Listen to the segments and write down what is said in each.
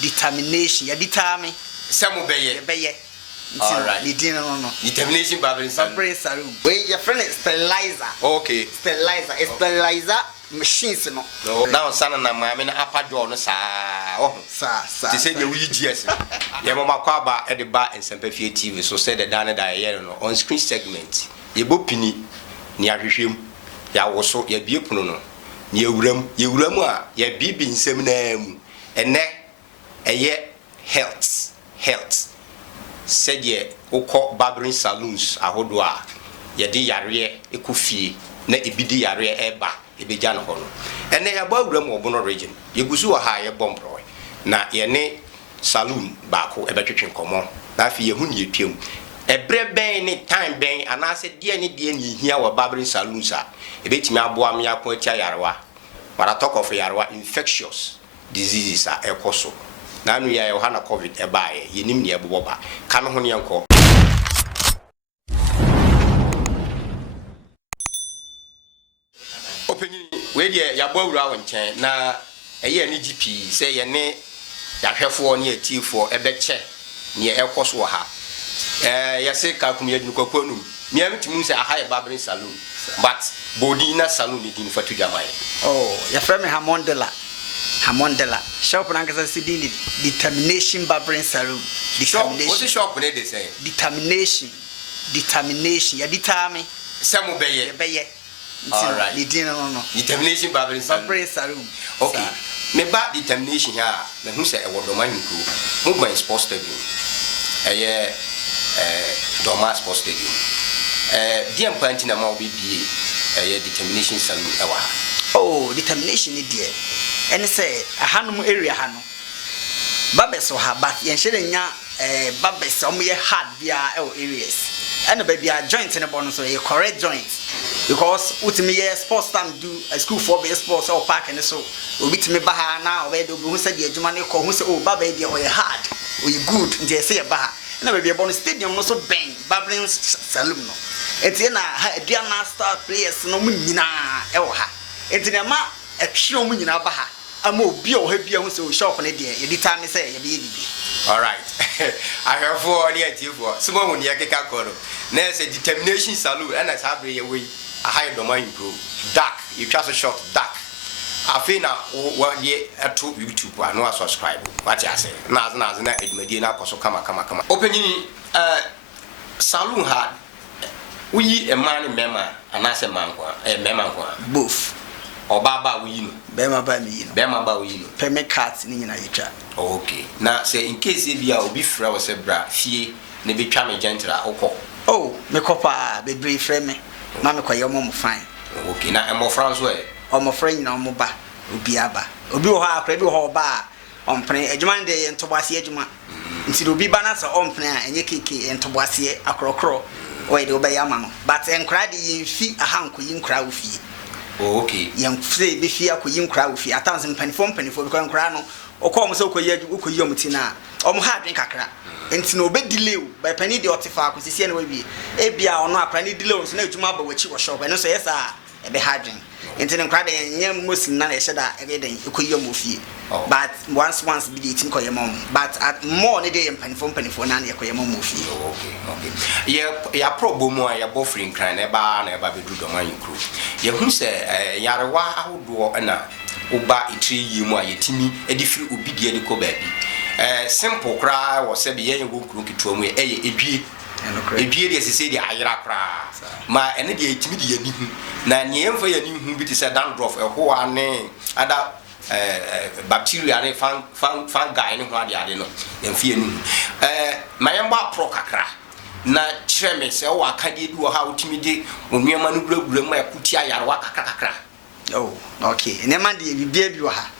determination. Ya determine. Some beye. All right. Determination barbering salon. Wait, your friend is sterilizer. Okay. Sterilizer. A sterilizer machines no. Now sana na mama na apa door no sa. Oh. Sa. They say the WGS. Ya mama kwa ba e de ba Nsempafie TV so say the dana da here no on screen segment. Ye bo pini ni ahwehwem. Ya wo so ya bie pono no. Ni ewuram a ya bibi nsem na mu. Ene eye health. Said ye oko barbering salons ahodo a ye de yare ekofie na ebidi yare eba ebeja no hono ene ya ba wuram Bono region ye gusu wa ha ye bombro na ye ne saloon baako ebetwetwe komo na afi ye hu ne yetwem ebre ben ne time ben anase de ne hia wa barbering salons a ebetimi aboa me akon atia yarewa para talk of yarewa infectious diseases a ekoso na anu ya yohana covid ebae yenim ne eboba ka no ho ne enko opinion we de ya bawura won chen na eye ne GP say ye ne ya hwefo ne atifo ebeche ne ekoso ha ya say ka kum ye dukoko num me amtimu say aha e barbering salon but body na salon ni din fatu jamai ya frame Hamondela shop na ngasa sidini determination barbering salon determination what the shop ne dey say determination ya determine samu beye all right determination barbering salon okay me ba determination here na hu say e wo Dormaahene mo gba sports stadium Dormaahene sports stadium dia mpanti na ma obi bie determination salon e wa determination ni die and say a hanum area hano barbers so ha but yen shede nya barbers omo ye hard bia areas and baby a joint in the Bono so a correct joint because ultimate sports time do a school for base sports or park and so obi timi ba ha na obe do hu say the adwuma ne ko hu say barber dey o ye hard o ye good nje say ba ha na baby a Bono stadium no so ben barbering salon no enti na aduana star players no mu nyina e wo ha enti na ma ehwe mu nyina ba ha ama obi o ha bia hu say o shop ne dey ye determine say ye be ye bibi. All right. I have for the for small one yake kakoro. Na say determination salute and as have way a high Dormaahene pro dark you trust a short dark. I feel now what ye to YouTube and no subscribe. What I say. Na edumadi na koso kama. Opening saloon hard. We a man member and as a man a member both. Or baba we no bema ba mi no bema ba we no permit cards ni nyina yetwa. Okay na say in case if you obi fra we say bra fie na be twa me gentle okọ me kopa be brave frame me na me koye mo fine. Okay na mo France we mo friend na mo ba obi aba obi wo ha akra bi wo ba ompene adwuma de ntobase adwuma nti obi ba na sa ompene a enye keke ntobase akrokro o de oba yama no but enkra de yimfi ahanko yinkra wo fie. Okay yam say be fie akoyi nkra wo fie atanse mpanifo because nkra no okom se okoyi omuti na omo ha adwen kakra enti no be delay by pani de otifa akosisi na wawie e bia ono akra ni delay so na adwuma ba wachi wo shop eno so yes e be hadwen enti nkra de nyam muslim na e sheda e den okoyi omofie but once be the team koyi mom but at more ne de mpanifo na na koyi mom ofie. Okay ya problem a ya bofrin kran na ba be du Dormaahene crew ye hu se yarewa ahodo na oba itri yi mu a yetimi edifiri obi de de ko baabi simple kra wo se be ye go kru kitu mu edwie de sese de ayira kra ma ene de yetimi de yani hu na ne yemfa yani hu bi te se dandruff ho ane ada bacteria ne fungi ne ho ade no yemfie nu mayemba pro kakra na chireme se o akade du ha utimi de onuema no guragura ma yakuti ayarwa kakra. Okay ne ma de bibia bi wo ha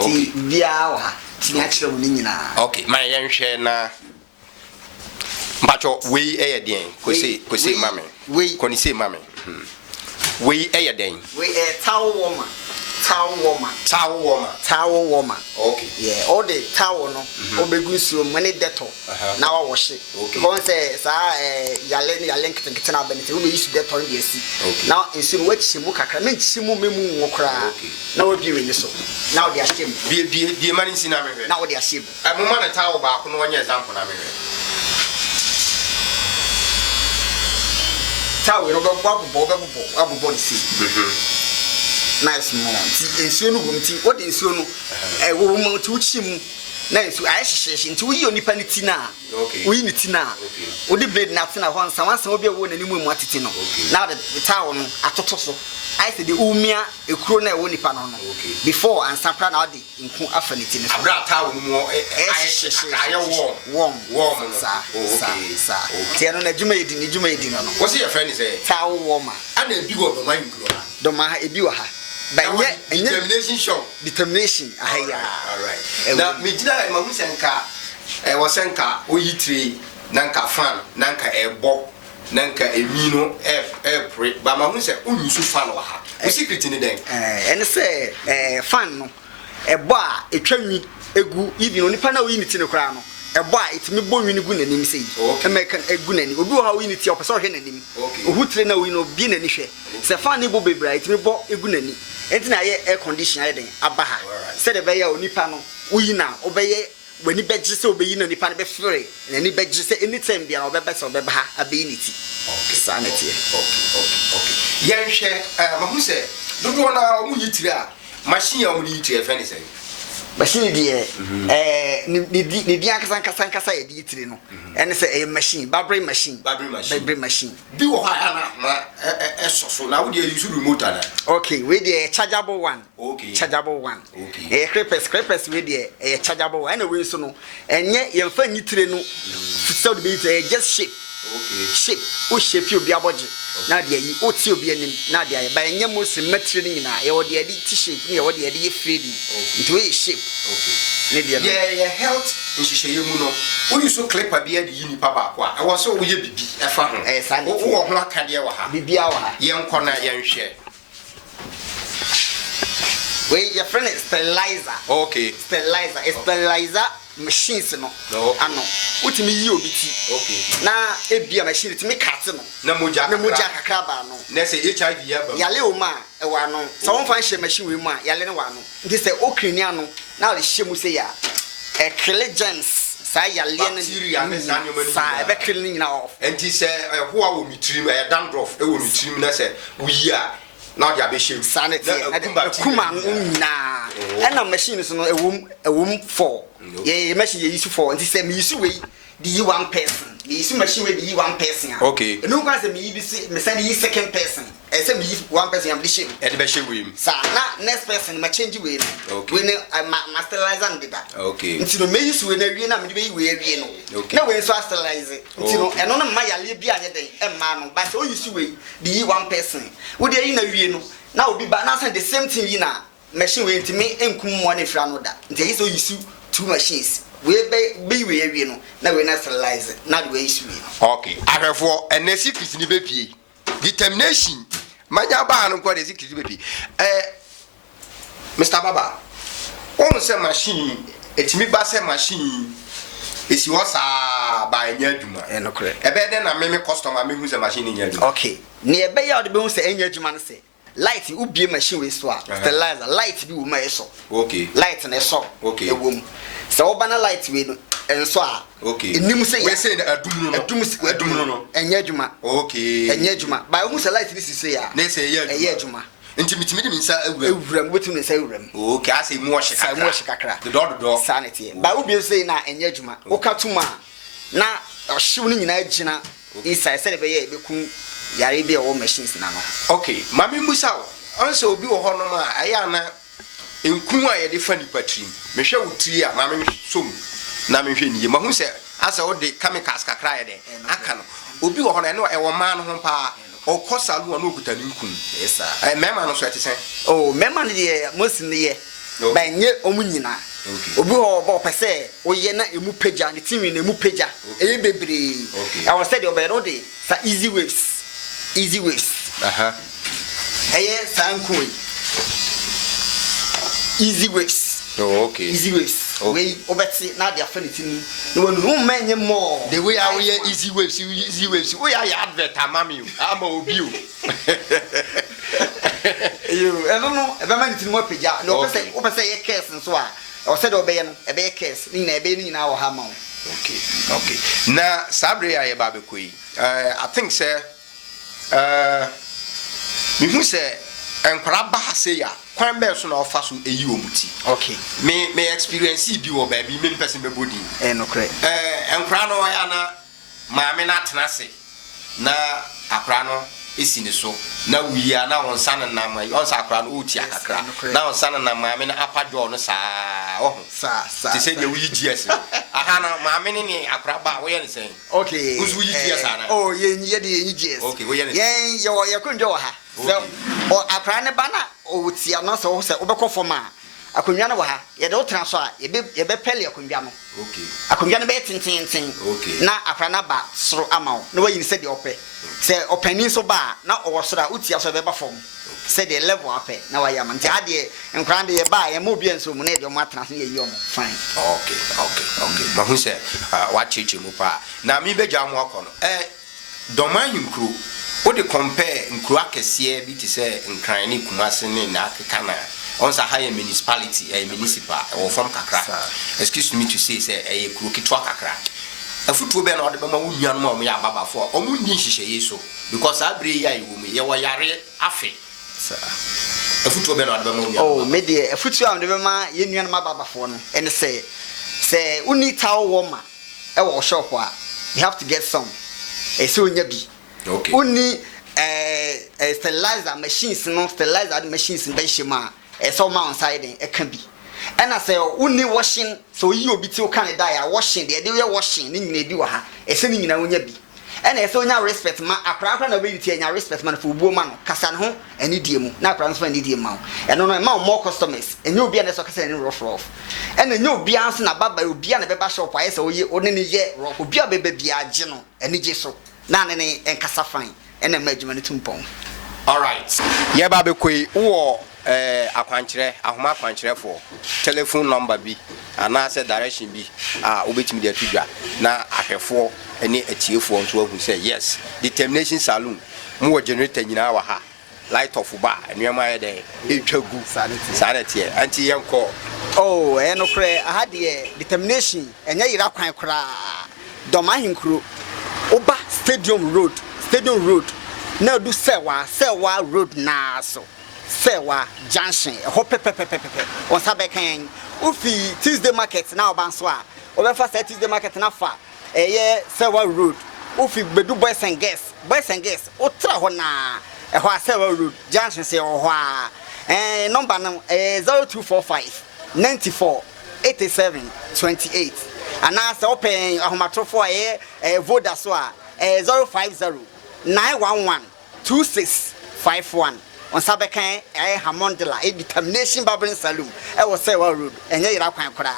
ti bia wo ha ti nya chire wo ni nyina. Okay ma yenhwe na mpacho we den kwese mame we koni se mame we den we tawo towel warmer. Towel warmer. Towel warmer. Okay. Yeah, all the towel no. Obegu so many Dettol. Now I wash it. Okay. Go say yalen kitena benete. We use Dettol yes. Now in so what shimu kakra men shimu memu ngokra. Now we be so. Now they are shame. Be man in siname. Now they are shame. I'm man towel ba ko no one example na me. Towel no go see. Nice more. Nsuo no gum ti. What nsuo no wo mo ti uchim na nsuo aye hyehyehye nti wo yi onipa ne ti na. Okay. Wo yi ne ti na. Wo di blade na ti na ho ansa obi wo na nimu mu atiti no. Now the towel no atoto so. I say the umia ekuro na wo nipa no no. Before ansa pra na odi nku afa ne ti ne so. Abra towel no mo aye hyehyehye. Warm. Sa. Ti no na djuma yedi no. What say your friend say? Towel warmer. Ana ebi go do man nkuro. Dormaahene ebi wa ha. Determination show. Determination. All right. Now, me jina mahu senka wasenka oyitire nanka fan nanka ebo nanka emino pre ba mahu se onyusu fan wa ha. O secret ni den. Ene se fan no ebo a etwanwi egu even onipa na oyi ni ti ne kra no ebo a etimi bo nwi ni gu nanim sei. American egu nani obi ho ha oyi ni ti opese ohwe nanim. Ohutire na oyi no bi nani hwe. Se fan ni bo bebra etimi bo egu nani. Enti na ye air condition aye den abaha se de be ye onipa no uyi na obeye wani beji se obeyi na nipa ne be free na ni beji se anytime bia na obebe se obeba ha abeyi niti sanity okay yenhwe mahu se dodo na omu yitire a machine a omu yitire fa ni se machine die ni di akasa ye di yitire no ene se machine barbering machine bi wo ha na so na wo dey use remote na okay we dey chargeable one clippers we dey chargeable one and we so no enye ye fa nyitire no so de be just shape o shape you bi aboje na de yi o ti obi anim na de aye ba enye mo se material ni na ye wo de t-shirt ni ye wo de ye fading it we shape ne de ye health nhihye mu no wo use clipper bi ade yi ni papa kwa e wo so wo ye bibi e fa ho wo ho akade wa ha bibi a wa ha ye nko na ye nhwe we your friend is sterilizer machines no ano utimi yi obiti na ebia machine timi kate no na moja kakra ba no na say HIV ya ba yale o ma e wa no so won fan hye machine we mu a yale ne wa no ndi say okrini ano na le hye mu say ya e kill germs sa yale ne sa e be kill ni na off enti say ho a wo mitrim e dandruff e wo mitrim na say wi a na dia be shame sanity kuma na na machine so no ewum for ye machine ye use for nti say me use we the one person me use machine we the one person okay no kwa say me use me say the second person e say me use one person am be shame e de be shame we sa na next person ma change we we ne masterizer and that okay nti no me use we na wie na me be we wie no na we so sterilize nti no eno no ma yale bia anye den e ma no but o use we the one person we dey na wie no na obi ba na say the same thing yi na machine we ntimi enkum mo ne fra no da nti yi so use two machines we be we no na we na sterilize na the way use we okay ahwefo ene secret ni be pie determination manya ba no kwa de secret be pie Mr. Baba on say machine etimi ba say machine esi wo sa ba enya adwuma no correct e be de na me customer me hu say machine enya adwuma okay ne e be ya de be hu say enya adwuma no say light ubie machine we so a sterilizer light bi wo ma eso okay light na eso okay ewom so obana light we no enso a okay enim say we say adum no enya adwuma okay enya adwuma ba hu say light this say a na say enya adwuma nti mitimi de minsa ewuram wetu ne say ewuram okay ase mu ohye kakra the do sanity ba ubie say na enya adwuma okatuma na ohyew no nyina agina inside say be ye beku yare bi o machines na no okay mami musa onso obi wo hono ma aya na enku a ye de fa ni patrim mehwe wutiri a mami som na mehwe ni ma hu se asa wo de chemicals kakra ye de aka no obi wo hono e no e wo ma no ho pa o ko salon na okuta ni nkun yes sir mema no so etisen oh mema no de most ni ye ba nye omunyina obi ho ba opese oye na emu pagya ne timi na emu pagya e bebre I was said obe no de sa easy ways aha eye sankoi easy ways. Oh, okay. Easy ways. Okay. We obeti na dia finitin. No one many more. The way I wear easy waves, we are advert amami. I'm a view. You, I don't know. Ebe man tin mo peja. No person say case nso a. O say do be no, e be case. Ni na e be ni na wo ha ma. Okay. Na sabre ya ba be koi. I think say me hu say enkwara ba say ya. Kwan be so na ofa so eyi omuti. Okay. Me experience bi wo ba bi me person be body. No correct. Enkwara no ya na maame na tenase. Na akra no esi ne so. Na wiya na wonsa na nam ayi. Onsa akra no oti akakra. Na wonsa na nam maame na apadwo no saa. Oh. Sa. Ti say de wi GS. Aha na maame ni akra ba wo ye ne sen. Okay. Uzu wi GS ana. Oh, ye de GS. Okay, wo ye ne. Yen ye kunjo ha. So, o akra ne ba na o tia no so se obekọ fom a akonwa no wa ha ye de otra so a ye be pele akonwa no. Okay. Akonwa no be tintintin. Okay. Na akra na ba soro amawo na wa yin se de ope. Se opani so ba na o soro a utia so be ba fom. Se de level ape na wa yama nti ade nkran de ye ba ye mo bi enso mu na de mo atena so ye yi omo fine. Okay. Ma hu se wa cheche mu pa. Na mi be ja mo akono. Dormaahene nkru o de compare nkru akese bi ti se nkran ni Kumase ni na akeka na onsa higher municipality municipal or from kakra. Excuse me to say kru kitwa kakra. Afutuo be na o de be ma wo nuan ma o ya babafo o mu nyi hihye yeso because abre ya iwo mu ye wo yare afe. Afutuo be na o de be ma wo nuan. Oh, me de afutuo am de be ma ye nuan ma babafo no ene say uni tawo woma e wo shop a you have to get some. So onya bi. Okay. Uni sterilizer machines no sterilizer machines be shema so ma on side e can be. And I say uni washing so you obi ti o kan da washing de we washing ni nyina bi wa ha se ni nyina onya bi. And so onya respect ma akra na be ti anya respect man for buo ma no kasa ne ho ani die mu na akra no so ani die ma. And no ma more customers enya obi na so kasa ni rough. And enya obi anso na baba obi na be ba shop aye se oye one ni ye rough obi a be bia age no ani je so. Na ne enkasa fine ena madwuma ne tumpon. All right. Ye ba be koi wo akwankyere ahoma akwankyerefo telephone number bi ana se direction bi obetimi de atudwa na ahwefo ene atiefo nso ahu say yes determination salon mu wo generator nyina wa ha light of bar enwema ye de etwagu sanity anti yenko. Oh no kre aha de determination enya yira kwan kra Dormaahene nkru Oba Stadium Road na do sewa road na so sewa junction ho pepepepepe on sabekan ufi Tuesday market na oban so a obefa Tuesday market na fa sewa road ufi bedu boys and girls otra ho na ho sewa road junction se ho a number no 0245 94 87 28 and as open ahomatofo voda so a 050 911 2651 on sabekan Hamondela determination barbering saloon was say road enye yira kwan kora.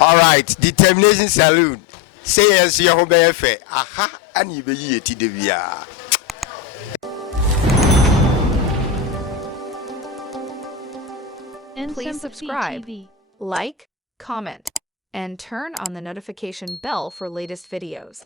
All right, determination saloon say yes ye ho be fe aha ani be yi eti de bia. Please subscribe, like, comment, and turn on the notification bell for latest videos.